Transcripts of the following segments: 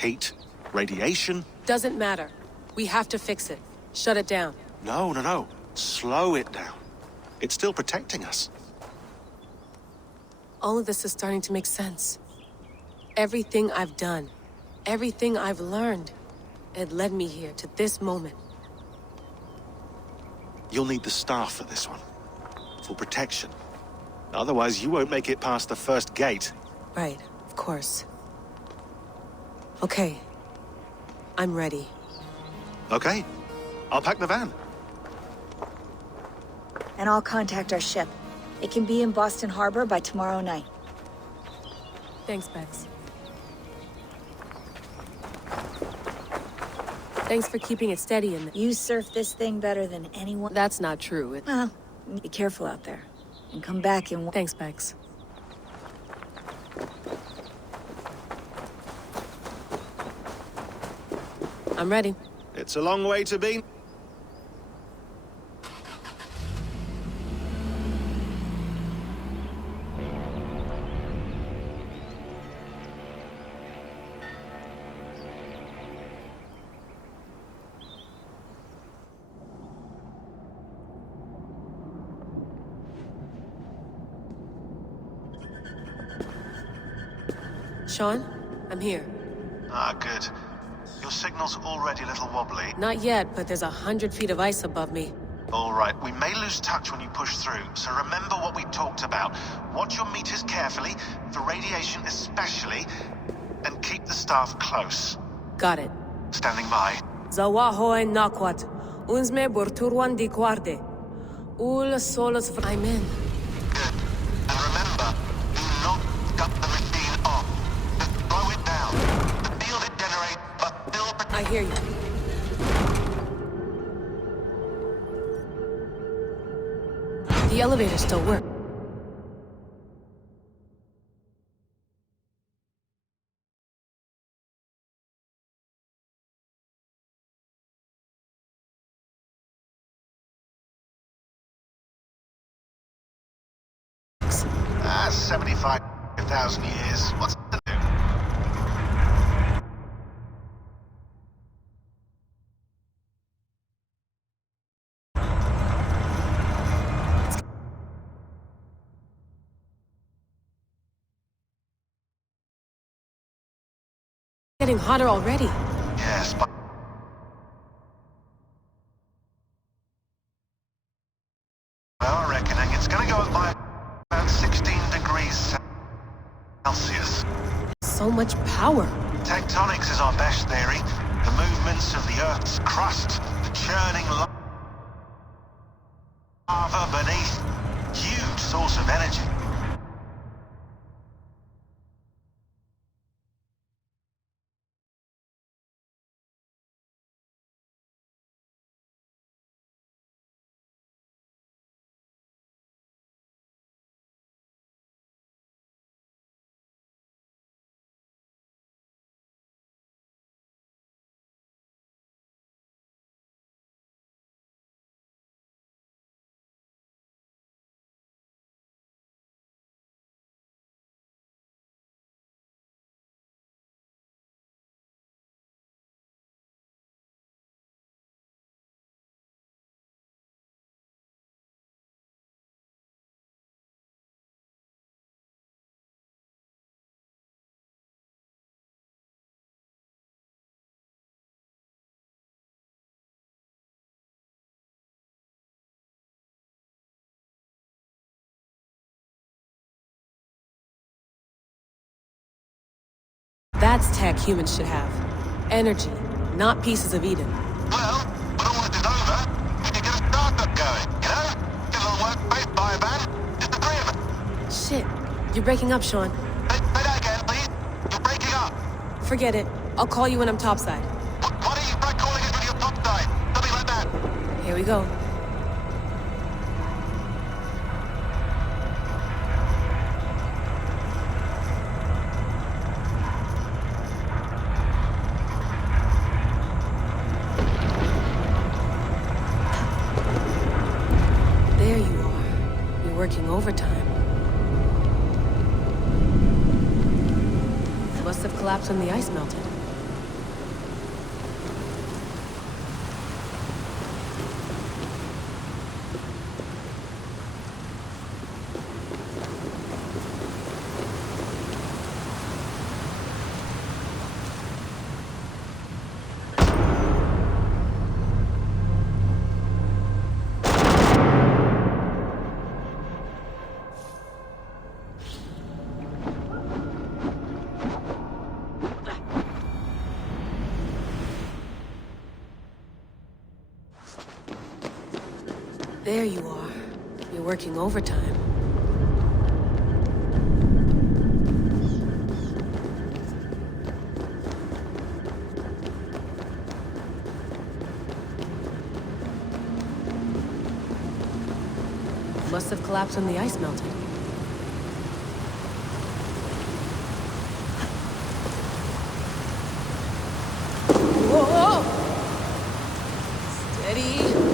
Heat? Radiation? Doesn't matter. We have to fix it. Shut it down. No, no, no. Slow it down. It's still protecting us. All of this is starting to make sense. Everything I've done, everything I've learned, it led me here to this moment. You'll need the staff for this one. For protection. Otherwise, you won't make it past the first gate. Right, of course. Okay. I'm ready. Okay. I'll pack the van. And I'll contact our ship. It can be in Boston Harbor by tomorrow night. Thanks, Bex. Thanks for keeping it steady in the... You surf this thing better than anyone. That's not true. Well, be careful out there. And come back in... Thanks, Bex. I'm ready. It's a long way to be. Sean, I'm here. Ah, good. Your signal's already a little wobbly. Not yet, but there's 100 feet of ice above me. All right, we may lose touch when you push through, so remember what we talked about. Watch your meters carefully, for radiation especially, and keep the staff close. Got it. Standing by. Zawaho en nakwat. Unsme burturwan di guarde. Ul solos... I'm in. Good. And remember, do not cut the machine off. Just slow it down. The field it generates, but still... I hear you. The elevator still works. Ah, 75,000 years. What's to do? Getting hotter already. Yes, but... Well, reckoning it's gonna go up by about 16 degrees Celsius. So much power. Tectonics is our best theory. The movements of the Earth's crust, the churning lava beneath. Huge source of energy. That's tech humans should have. Energy, not pieces of Eden. Well, when all this is over, we can get a startup going, you know? Get a little workspace, buy a van, just the three of us. Shit, you're breaking up, Sean. Say that again, please. You're breaking up. Forget it. I'll call you when I'm topside. Why don't you try calling us when you're topside? Something like that. Here we go. There you are. You're working overtime. Must have collapsed when the ice melted. There you are. You're working overtime. Must have collapsed when the ice melted. Whoa! Steady.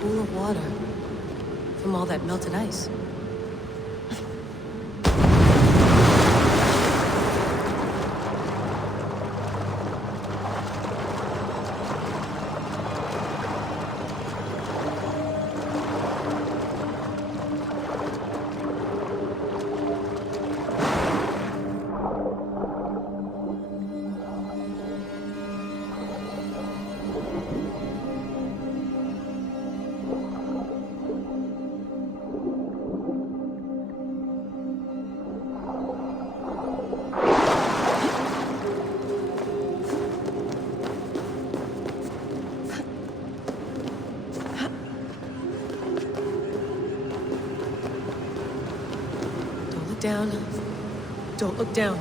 Pool of water from all that melted ice. Down. Don't look down.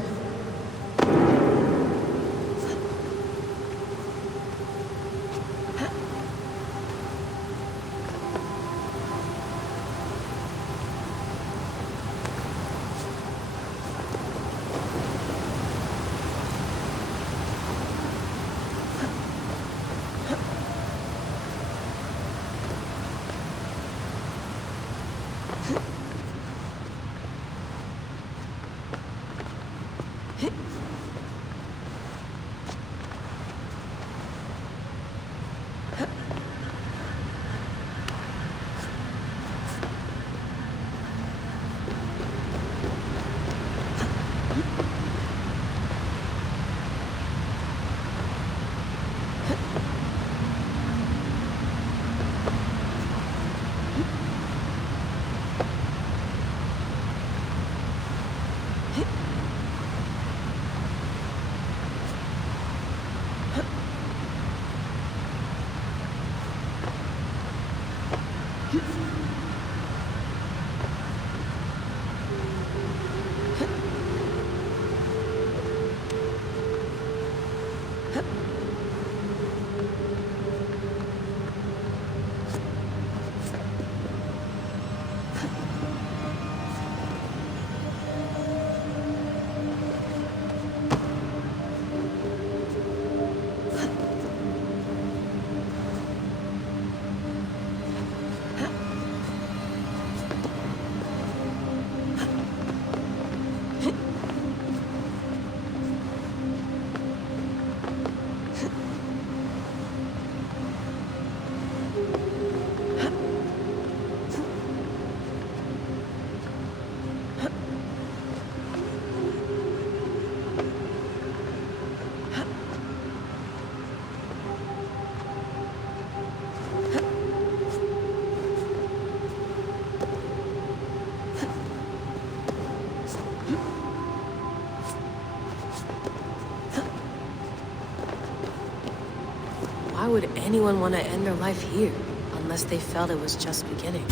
Why would anyone want to end their life here, unless they felt it was just beginning?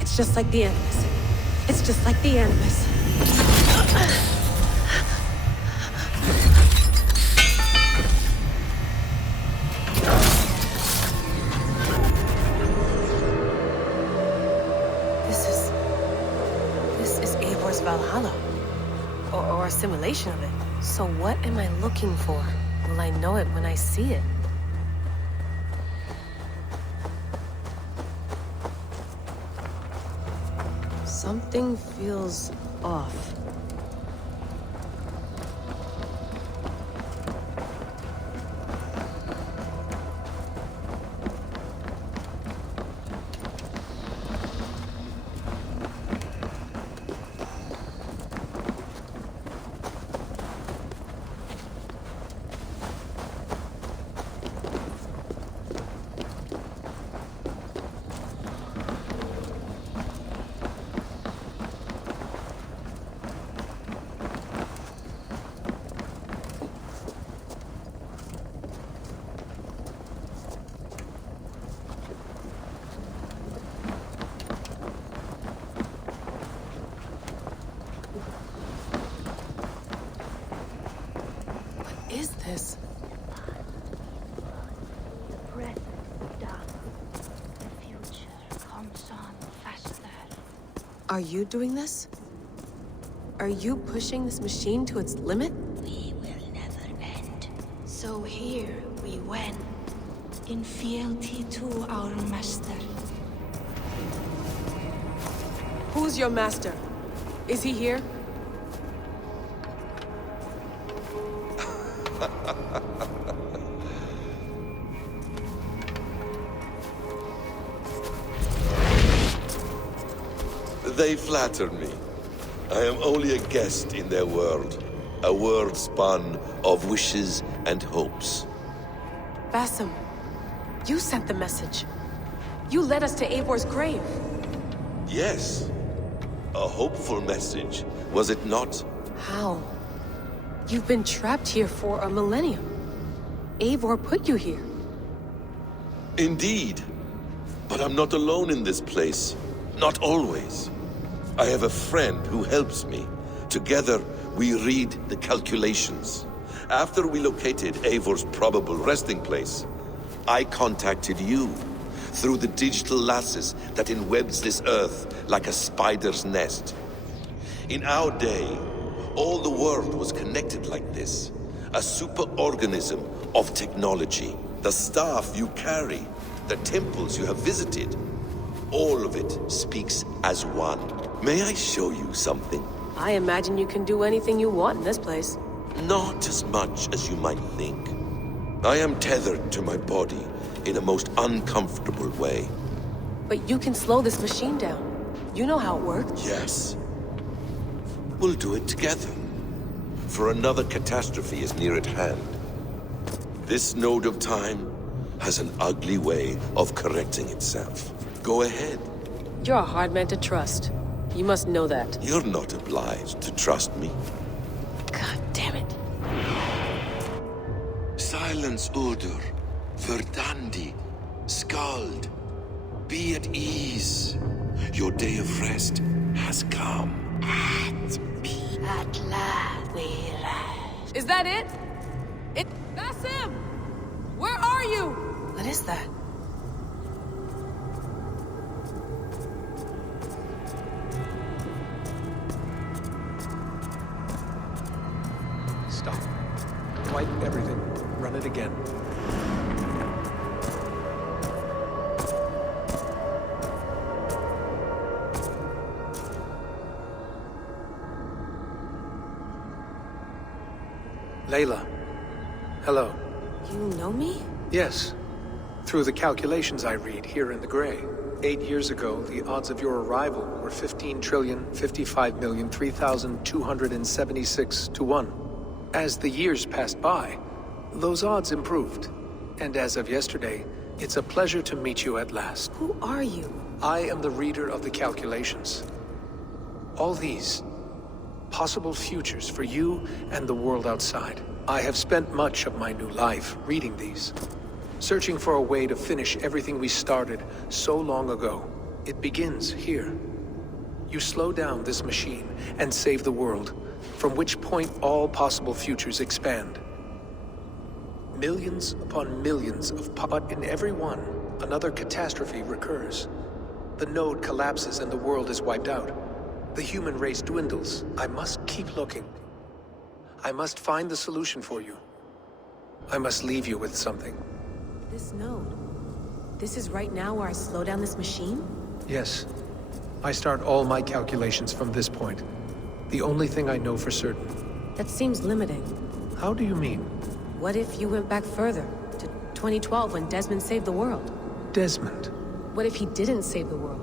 It's just like the Animus. It's just like the Animus. This is Eivor's Valhalla. Or a simulation of it. So what am I looking for? Will I know it when I see it? Something feels off. Are you doing this? Are you pushing this machine to its limit? We will never end. So here we went, in fealty to our master. Who's your master? Is he here? They flatter me. I am only a guest in their world. A world spun of wishes and hopes. Basim, you sent the message. You led us to Eivor's grave. Yes. A hopeful message, was it not? How? You've been trapped here for a millennium. Eivor put you here. Indeed. But I'm not alone in this place. Not always. I have a friend who helps me. Together, we read the calculations. After we located Eivor's probable resting place, I contacted you through the digital lasses that enwebs this earth like a spider's nest. In our day, all the world was connected like this. A superorganism of technology. The staff you carry, the temples you have visited, all of it speaks as one. May I show you something? I imagine you can do anything you want in this place. Not as much as you might think. I am tethered to my body in a most uncomfortable way. But you can slow this machine down. You know how it works. Yes. We'll do it together. For another catastrophe is near at hand. This node of time has an ugly way of correcting itself. Go ahead. You're a hard man to trust. You must know that. You're not obliged to trust me. God damn it. Silence, Udur. Verdandi. Skald. Be at ease. Your day of rest has come. At last we rest. Is that it? Basim! Where are you? What is that? Stop. Wipe everything. Run it again. Layla. Hello. You know me? Yes. Through the calculations I read here in the gray. 8 years ago, the odds of your arrival were 15,055,003,276 to 1. As the years passed by, those odds improved. And as of yesterday, it's a pleasure to meet you at last. Who are you? I am the reader of the calculations. All these possible futures for you and the world outside. I have spent much of my new life reading these, searching for a way to finish everything we started so long ago. It begins here. You slow down this machine and save the world, from which point all possible futures expand. Millions upon millions but in every one, another catastrophe recurs. The node collapses and the world is wiped out. The human race dwindles. I must keep looking. I must find the solution for you. I must leave you with something. This node. This is right now where I slow down this machine? Yes. I start all my calculations from this point. The only thing I know for certain. That seems limiting. How do you mean? What if you went back further, to 2012 when Desmond saved the world? Desmond. What if he didn't save the world?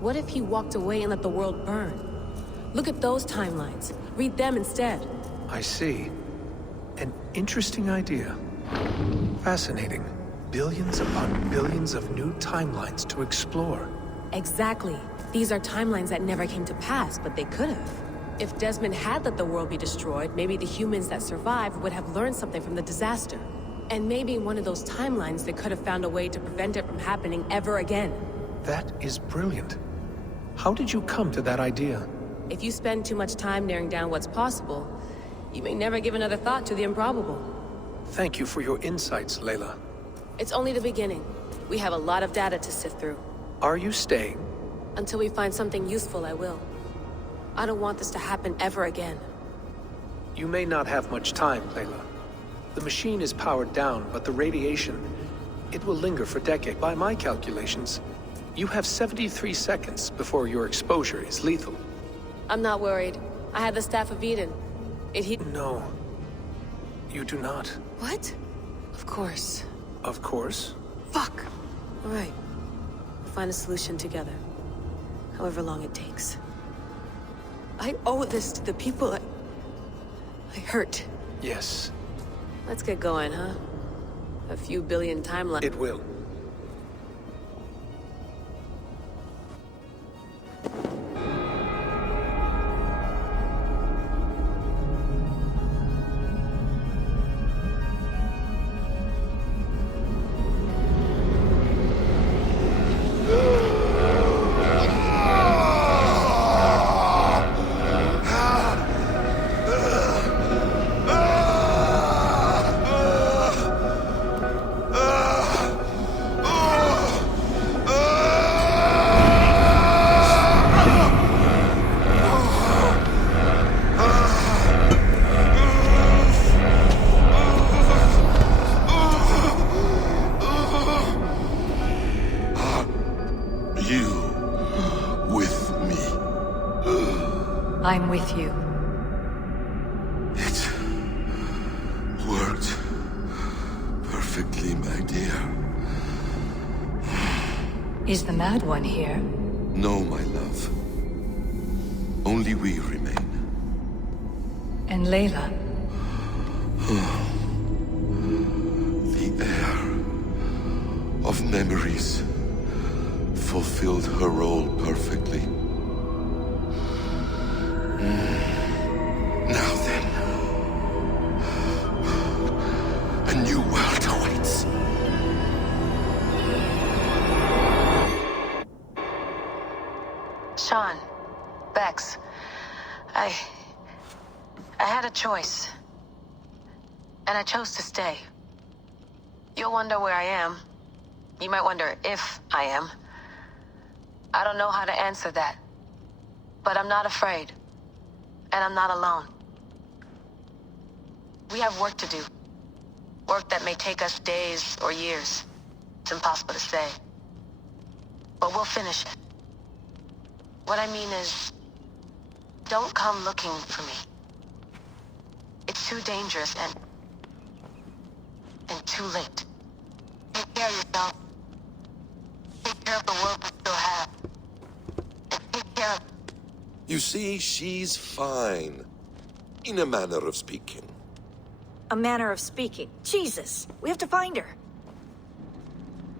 What if he walked away and let the world burn? Look at those timelines. Read them instead. I see. An interesting idea. Fascinating. Billions upon billions of new timelines to explore. Exactly. These are timelines that never came to pass, but they could have. If Desmond had let the world be destroyed, maybe the humans that survived would have learned something from the disaster. And maybe in one of those timelines they could have found a way to prevent it from happening ever again. That is brilliant. How did you come to that idea? If you spend too much time narrowing down what's possible, you may never give another thought to the improbable. Thank you for your insights, Layla. It's only the beginning. We have a lot of data to sift through. Are you staying? Until we find something useful, I will. I don't want this to happen ever again. You may not have much time, Layla. The machine is powered down, but the radiation, it will linger for decades. By my calculations, you have 73 seconds before your exposure is lethal. I'm not worried. I had the Staff of Eden. No, you do not. What? Of course. Of course. Fuck! Alright. We'll find a solution together. However long it takes. I owe this to the people I hurt. Yes, Let's get going, huh? A few billion timelines. it will. You with me. I'm with you. It worked perfectly, my dear. Is the Mad One here? No, my love. Only we remain. And Layla? The air of memories fulfilled her role perfectly. Now then, a new world awaits. Sean. Bex. I had a choice. And I chose to stay. You'll wonder where I am. You might wonder if I am. I don't know how to answer that. But I'm not afraid. And I'm not alone. We have work to do. Work that may take us days or years. It's impossible to say. But we'll finish it. What I mean is, don't come looking for me. It's too dangerous and too late. Take care of yourself. Take care of the world we still have. And take care of... You see, she's fine. In a manner of speaking. A manner of speaking. Jesus! We have to find her.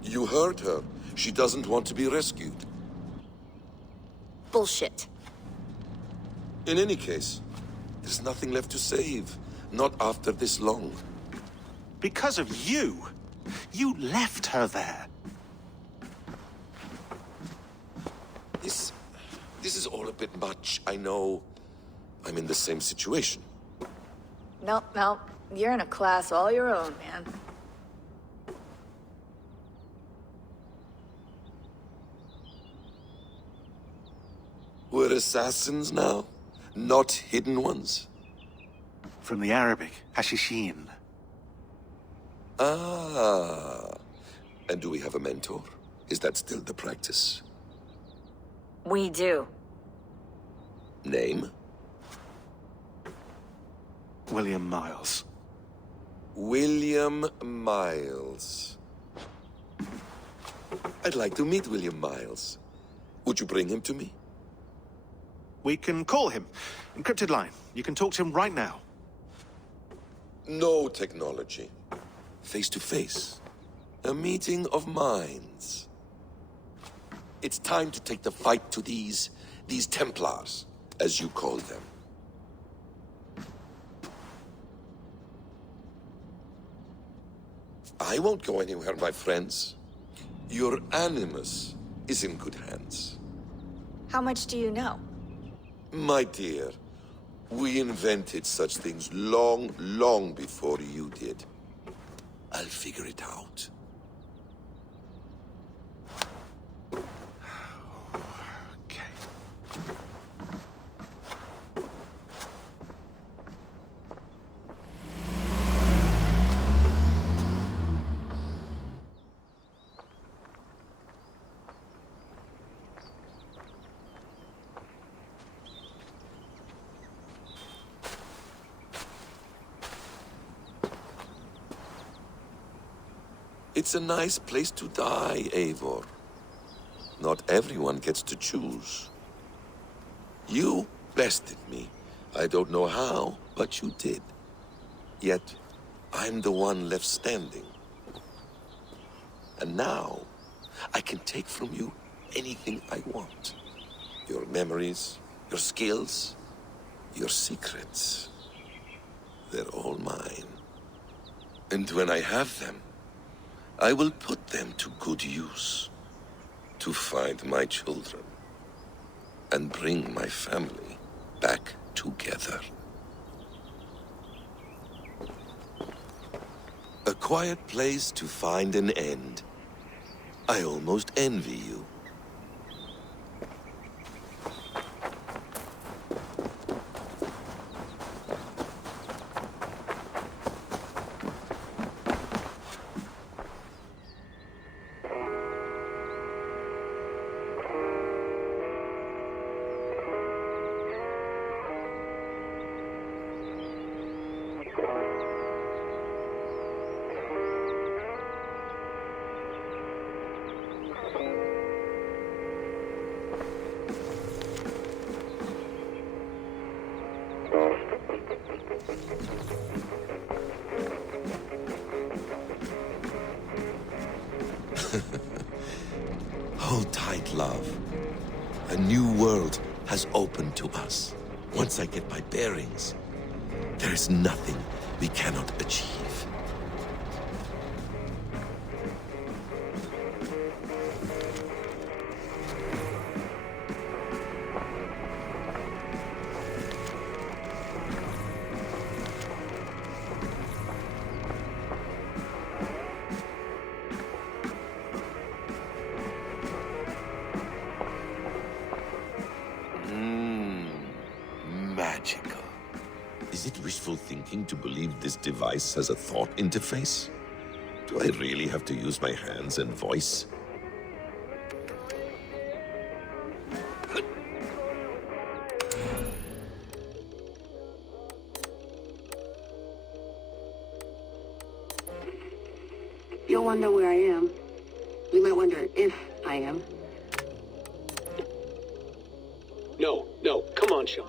You heard her. She doesn't want to be rescued. Bullshit. In any case, there's nothing left to save. Not after this long. Because of you. You left her there. This is all a bit much, I know. I'm in the same situation. Nope. You're in a class all your own, man. We're assassins now? Not hidden ones? From the Arabic, Hashishin. Ah. And do we have a mentor? Is that still the practice? We do. Name? William Miles. William Miles. I'd like to meet William Miles. Would you bring him to me? We can call him. Encrypted line. You can talk to him right now. No technology. Face to face. A meeting of minds. It's time to take the fight to these Templars, as you call them. I won't go anywhere, my friends. Your Animus is in good hands. How much do you know? My dear, we invented such things long, long before you did. I'll figure it out. It's a nice place to die, Eivor. Not everyone gets to choose. You bested me. I don't know how, but you did. Yet, I'm the one left standing. And now, I can take from you anything I want. Your memories, your skills, your secrets. They're all mine. And when I have them, I will put them to good use. To find my children. And bring my family back together. A quiet place to find an end. I almost envy you. Hold tight, love. A new world has opened to us. Once I get my bearings, there is nothing we cannot achieve. Magical. Is it wishful thinking to believe this device has a thought interface? Do I really have to use my hands and voice? You'll wonder where I am. You might wonder if I am. No, come on, Sean.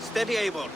Steady, Eivor.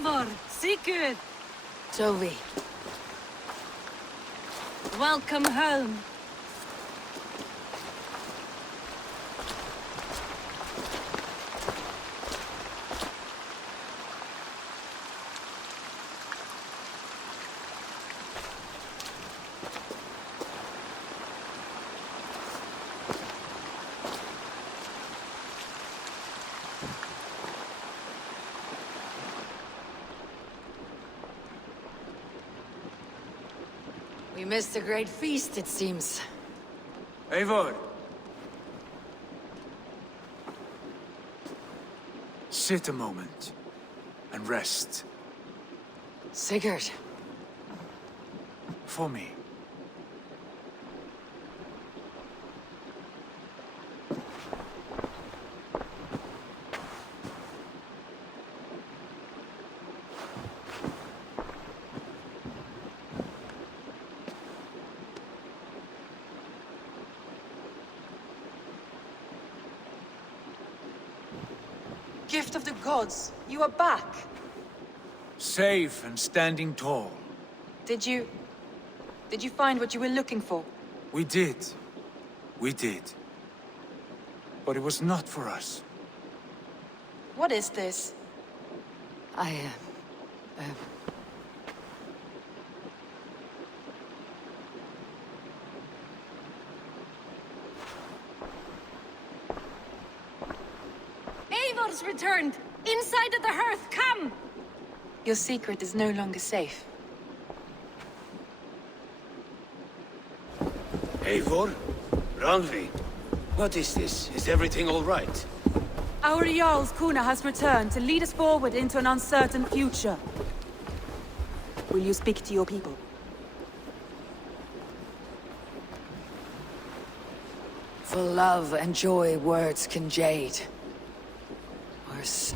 Eivor, Sigurd, Toby. welcome home. We missed a great feast, it seems. Eivor! Sit a moment and rest. Sigurd. For me. Gift of the gods, you are back. Safe and standing tall. Did you find what you were looking for? We did. We did. But it was not for us. What is this? Eivor's returned! Inside of the hearth, come! Your secret is no longer safe. Eivor? Randvi? What is this? Is everything all right? Our Jarl's Kuna has returned to lead us forward into an uncertain future. Will you speak to your people? For love and joy, words can jade. Worse.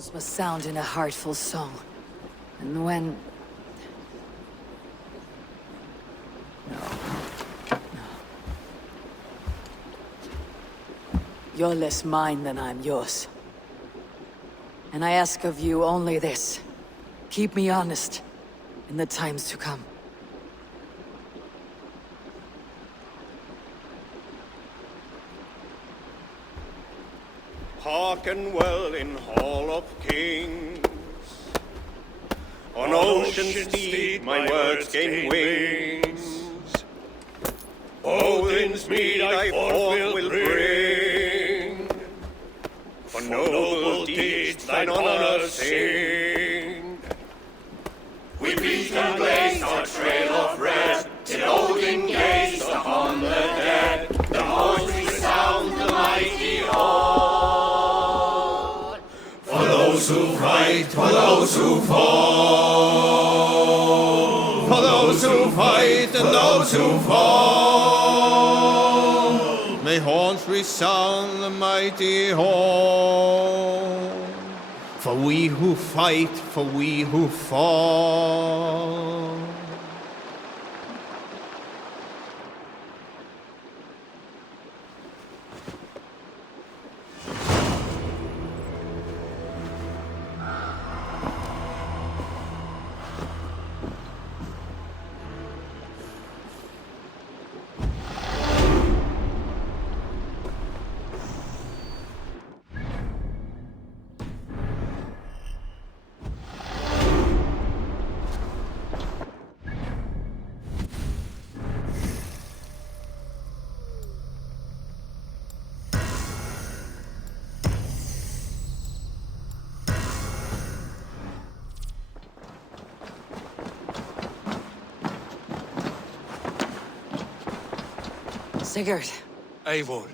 halls must sound in a heartful song. And when... No. You're less mine than I'm yours. And I ask of you only this. Keep me honest in the times to come. Hearken well in Hall of Kings. On ocean's steed my words gain wings. Odin's mead I forth will bring. For noble deeds thine honor sing. We beat and blaze our trail of red, till Odin gazed upon the dead. The voice resound the mighty hall. For those who fight, for those who fall. For those who fight and those who fall. May horns resound the mighty hall. For we who fight, for we who fall. Sigurd. Eivor,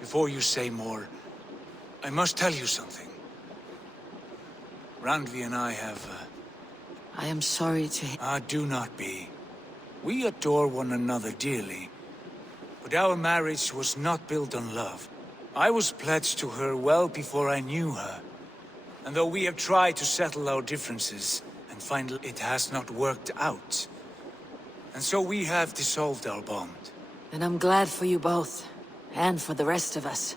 before you say more, I must tell you something. Randvi and I have... I am sorry to... do not be. We adore one another dearly. But our marriage was not built on love. I was pledged to her well before I knew her. And though we have tried to settle our differences, and find it has not worked out. And so we have dissolved our bond. And I'm glad for you both, and for the rest of us.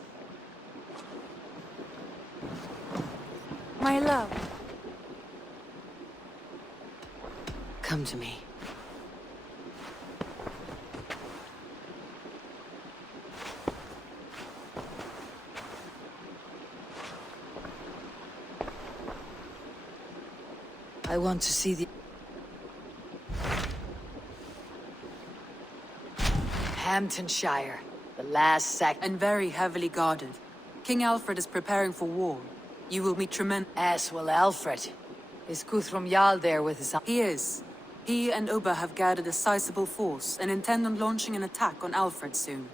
My love. Come to me. I want to see the... Hamptonshire, the last sack... And very heavily guarded. King Alfred is preparing for war. You will meet tremendous... As will Alfred. Is Guthrum Jarl there with his... He is. He and Ubba have gathered a sizable force and intend on launching an attack on Alfred soon.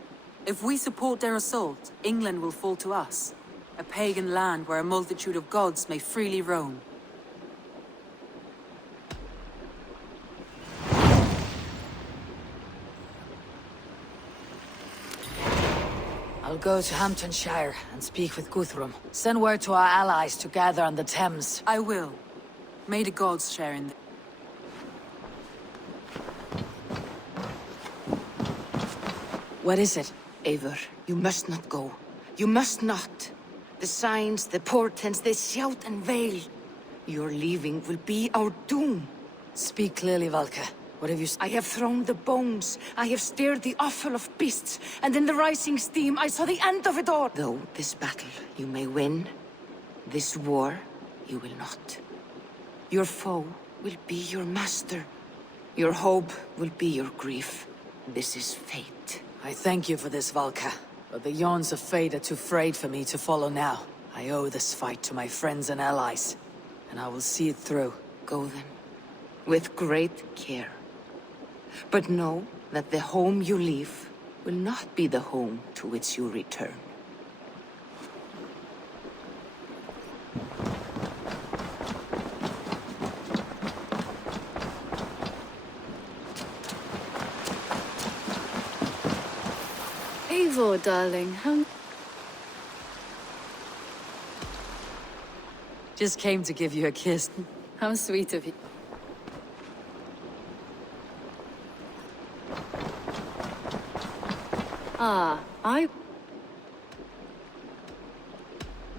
If we support their assault, England will fall to us. A pagan land where a multitude of gods may freely roam. I'll go to Hamptonshire and speak with Guthrum. Send word to our allies to gather on the Thames. I will. May the gods share in... What is it? Eivor, you must not go. You must not. The signs, the portents, they shout and wail. Your leaving will be our doom. Speak clearly, Valka. What have you... I have thrown the bones. I have stirred the offal of beasts. And in the rising steam, I saw the end of it all. Though this battle you may win, this war you will not. Your foe will be your master. Your hope will be your grief. This is fate. I thank you for this, Valka. But the yawns of fate are too frayed for me to follow now. I owe this fight to my friends and allies. And I will see it through. Go then. With great care. But know that the home you leave will not be the home to which you return. Eivor, darling, how... Just came to give you a kiss. How sweet of you.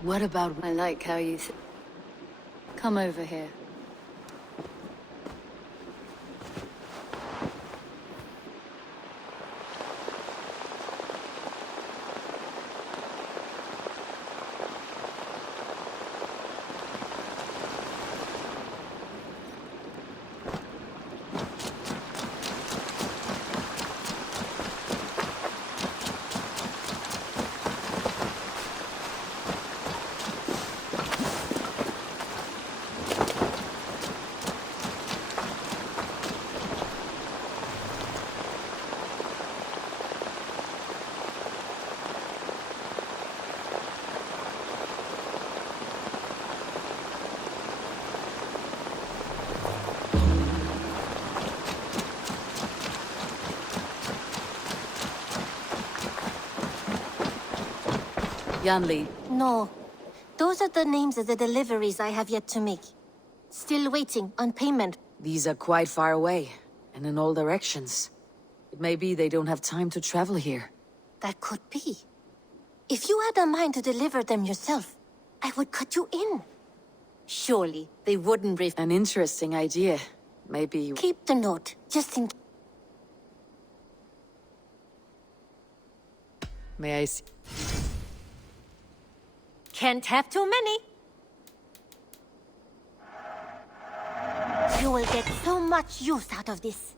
What about... I like how you... Come over here. Yanli. No. Those are the names of the deliveries I have yet to make. Still waiting on payment. These are quite far away, and in all directions. It may be they don't have time to travel here. That could be. If you had a mind to deliver them yourself, I would cut you in. Surely, they wouldn't An interesting idea. Maybe you... Keep the note, just in case. May I see... Can't have too many. You will get so much use out of this.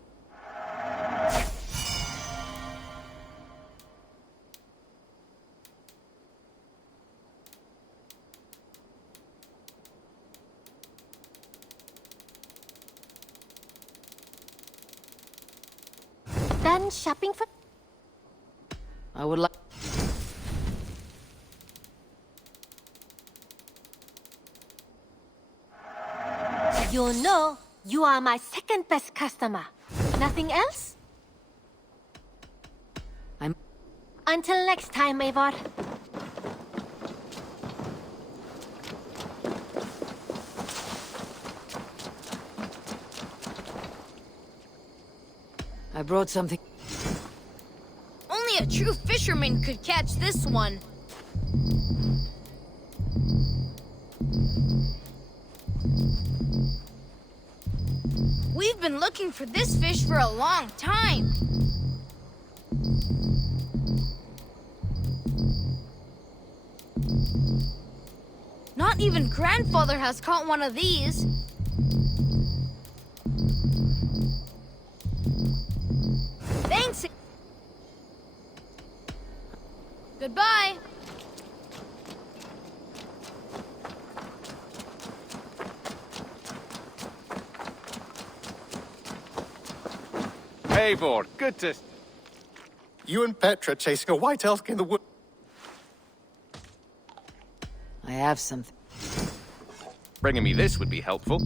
Done shopping for... I would like... You know, you are my second best customer. Nothing else? Until next time, Eivor. I brought something. Only a true fisherman could catch this one. We've been looking for this fish for a long time. Not even Grandfather has caught one of these. Thanks. Goodbye. Eivor, good to... You and Petra chasing a white elk in the wood. I have something. Bringing me this would be helpful.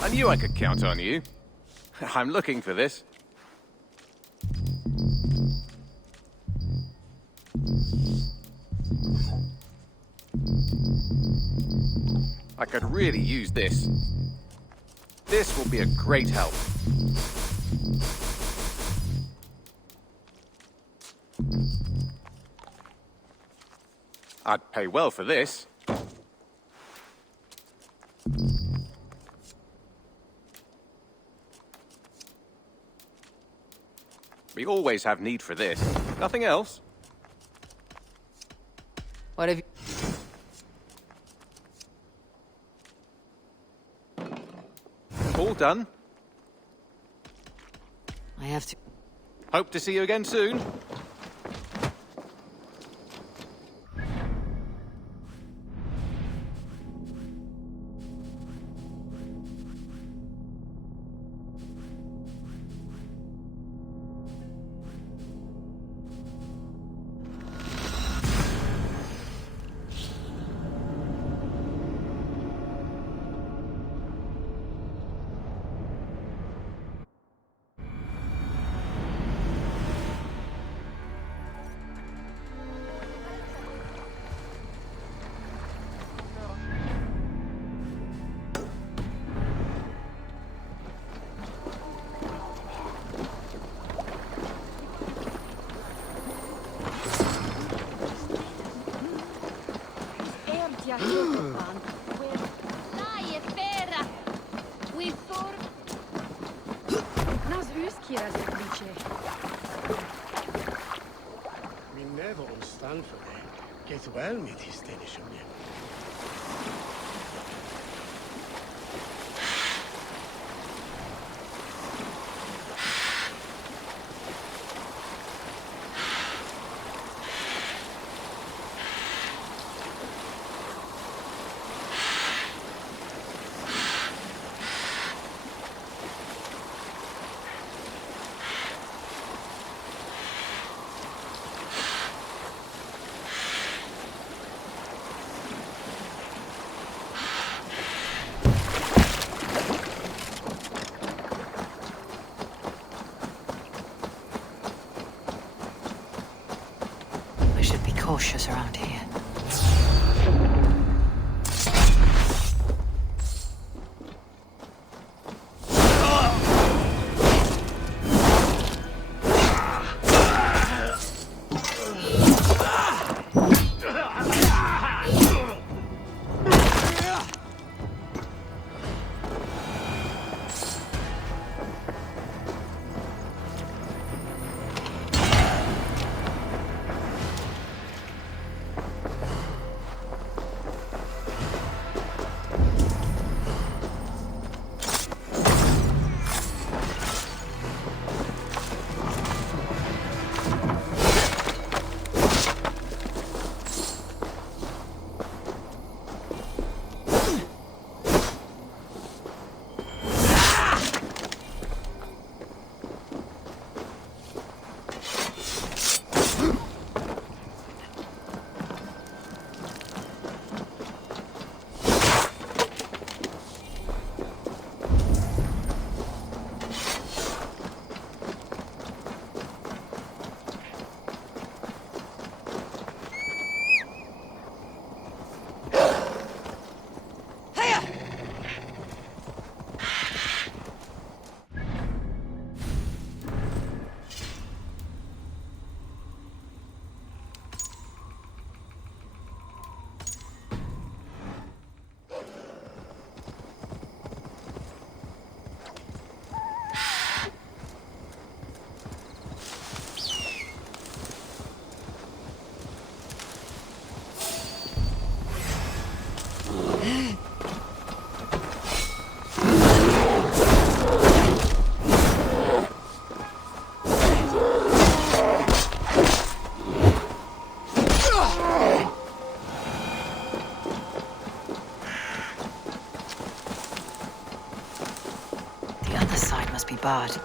I knew I could count on you. I'm looking for this. I could really use this. This will be a great help. I'd pay well for this. We always have need for this. Nothing else? What have you... All done. I have to... Hope to see you again soon. Dai, Fera! We for... Nas uskira se Min never stand for det. Get well med his Danish om hjem. Cautious around here. Barred.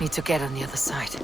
Need to get on the other side.